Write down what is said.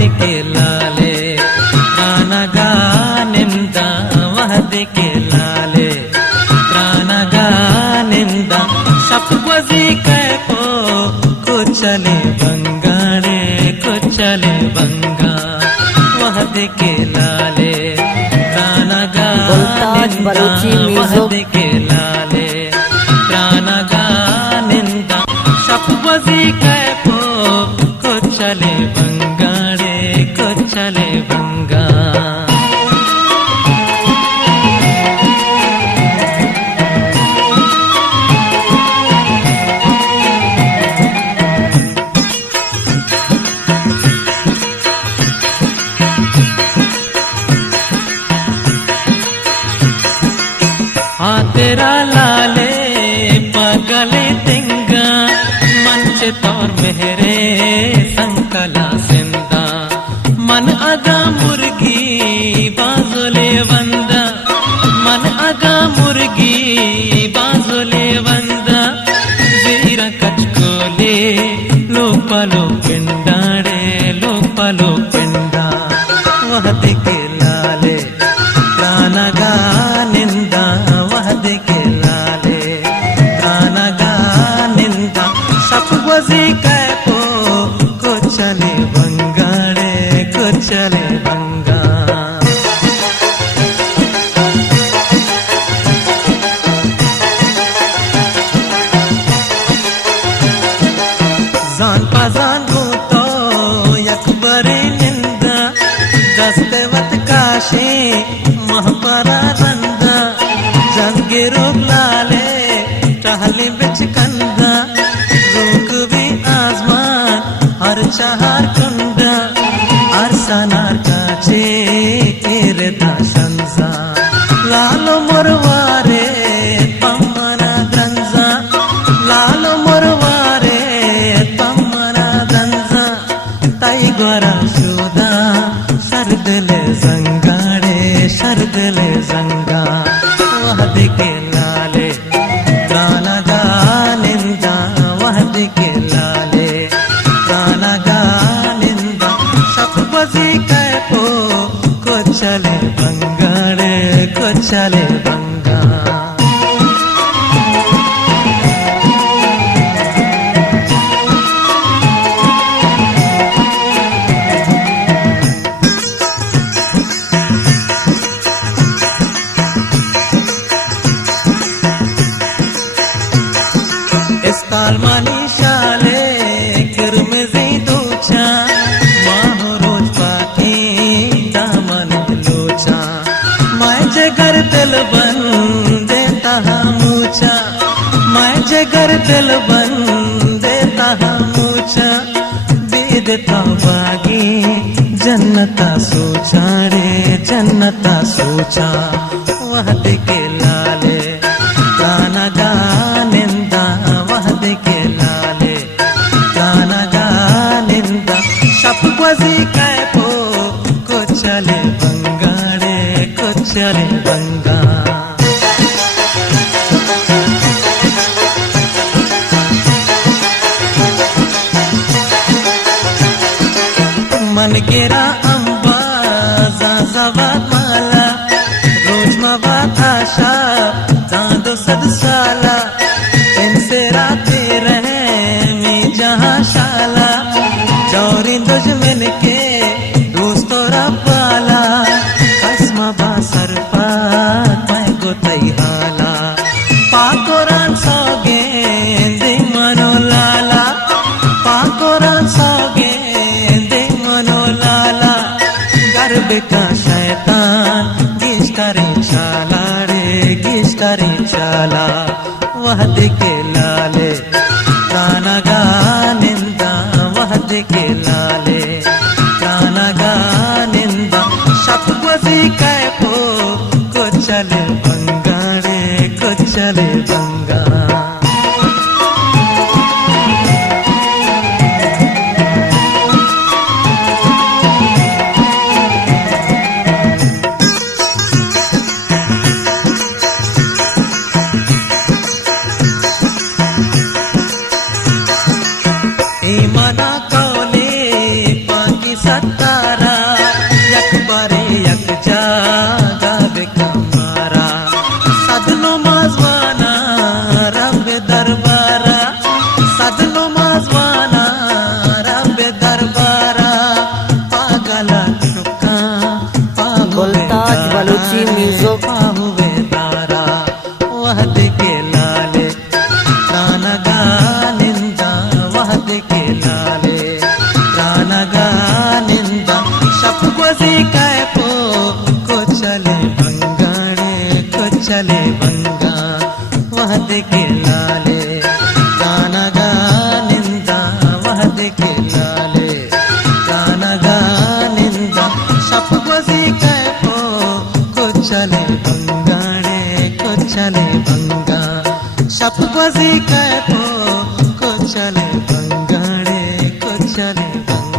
वहदिके लाले प्राणगानिंद वहदिके लाले प्राणगानिंद शपवजी कैपो कुचले बंगाड़े कुचले बंगा वहदिके लाले प्राणगानिंद वहदिके लाले प्राणगानिंद शपवजी कैपो कुचले बंगाड़े कुचले बंगा तेरा लाले पगले तिंगा मंच तौर मेहरे संकला सिंदा मन अगा मुर्गी बाजुले वंदा मन अगा मुर्गी बाजुले वंदा वीर कचकोले लोपलो पिंडाड़े लोपलो पिंडा वहदिके लाले प्राणगानिंद वहदिके लाले प्राणगानिंद शपवजी कैपो कुचले बंगाड़े कुचले बंगा जान पाजान तो यकबरे निंदा दस्ते वत काशे महपरा रंदा जंगे रोक लाले टहले बिच कंदा रोक भी आसमान हर चार कुंडा अरसनार काचे तेरे दाशंजा लालो मुरवारे पम्मना दंजा लालो मुरवारे पम्मना दंजा ताई गोरा शुदा शरदले जंगाड़े शरदले जंगा वहदिके लाले प्राणगानिंद वहदिके लाले प्राणगानिंद शपवजी कैपो कुचले बंगाड़े कुचले बंगा कालमानी शाले किरमिजी दूचा माहरोज पाती दामन लोचा माय जगर दिल बन देता मूचा माय जगर दिल बन देता मूचा बेदता बागी जन्नता सोचा रे जन्नता सोचा वहदिके लाले प्राणगानिंद वहदिके लाले प्राणगानिंद शपवजी कैपो कुचले बंगाड़े कुचले बंगा मन गेरा अंबा जाजावात माला रोज मवात आशा चांदो सद साला इनसे राते रहे मैं जहाँ शाला चौरी दुश्मन के रोज तोरा पाला कसमा बासर पात मैं गोतई हाला पाकोरान सोगे दे मनो लाला पाकोरान सोगे दे मनो लाला गर्भ का शैतान गिश्तरी चाला रे गिश्तरी चाला वहदिके लाले प्राणगानिंद वहदिके लाले प्राणगानिंद शपवजी कैपो कुचले बंगाड़े कुचले बंगा सत्ता जोफा हुए तारा वहदे लाले ಪ್ರಾಣಗಾನಿಂದ ವಹದೆಗೆ ಲಾಲೆ ಪ್ರಾಣಗಾನಿಂದ ಶಪ್ಗೊಸಿ ಕಾಯಪೋ ಕೊಚ್ಚಲೆ ಬಂಗಾಡೆ ಕೊಚ್ಚಲೆ ಬಂಗ ವಹದೆಗೆ ಲಾಲೆ ಪ್ರಾಣಗಾನಿಂದ ವಹದೆಗೆ ಲಾಲೆ ಪ್ರಾಣಗಾನಿಂದ ಶಪ್ಗೊಸಿ ಕಾಯಪೋ ಕೊಚ್ಚಲೆ ಬಂಗಾಡೆ ಕೊಚ್ಚಲೆ ಬಂಗ शपगोजी कैपो को चले बंगाड़े को चले बंगाड़े